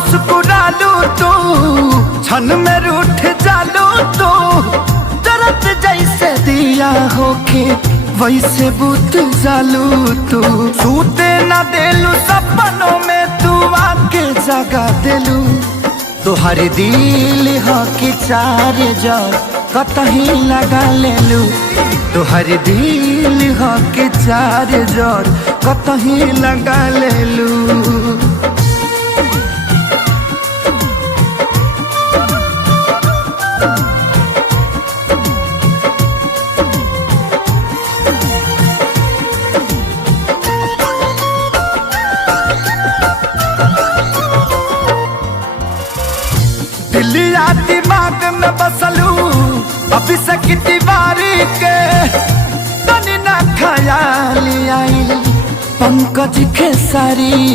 मुस्कुरालू तू, क्षण में रूठ जालू तू। जरत जैसे दिया होके वैसे बुत जालू तू। सूते न देलू सपनों में तू आके जगा देलू। तोहर दिल हो कि चार जर कतही लगा लेलू। तोहर दिल हो कि चार जर कतही लगा लेलू। दिलिया दिमाग में बसलू अभी से दीवारी के। तनी ना ख्याल आई पंकज खेसारी